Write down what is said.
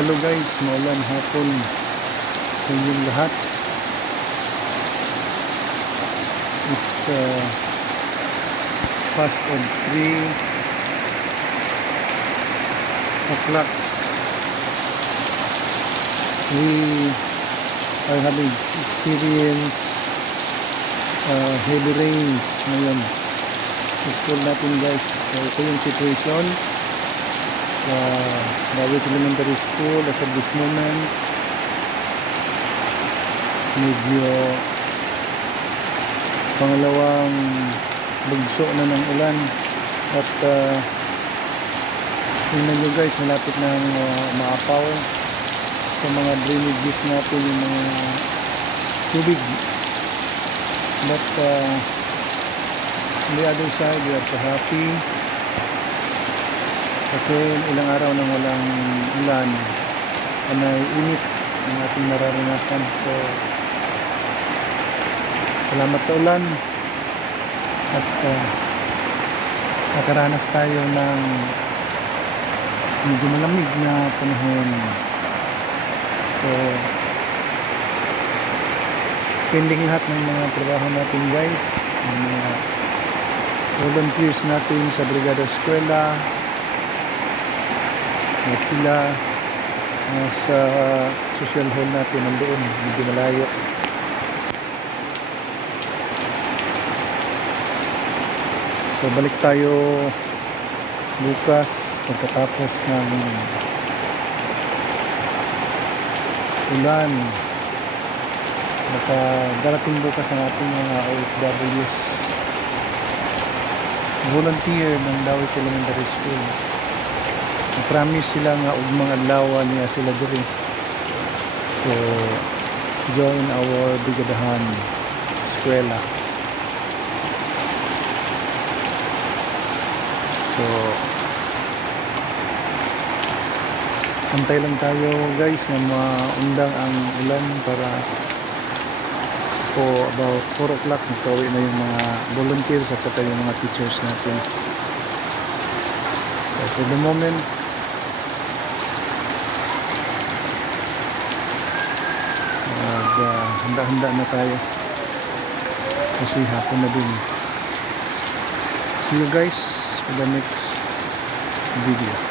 Hello guys, maulan hapon sa inyong lahat. It's past of 3 o'clock. We are having experience heavy rains ngayon sa school natin guys. So ito yung situation sa Dawit Elementary School as of this moment. Medyo pangalawang bugso na ng ulan at tingnan nyo guys, malapit ng maapaw sa mga drainages natin yung mga tubig, but on the other side we are so happy kasi ilang araw nang walang ulan ay init ang ating nararanasan. So salamat sa ulan at nakaranas tayo ng medyo malamig na panahon. So pending lahat ng mga trabaho natin guys, ng mga volunteers natin sa Brigada Eskwela at sila sa social hall natin nandoon, medyo malayo. So balik tayo bukas pagkatapos ng ulan. Baka darating bukas ang ating mga OFWs volunteer ng Dawit Elementary School. Promise sila nga og mga adlaw niya sila diri. So join our Brigadahan Eskwela. So antay lang tayo guys na maundang ang ulan para po about 4 o'clock magkauwi na yung mga volunteers at saka yung mga teachers natin. So for the moment handa-handa na tayo kasi hapon na din. See you guys for the next video.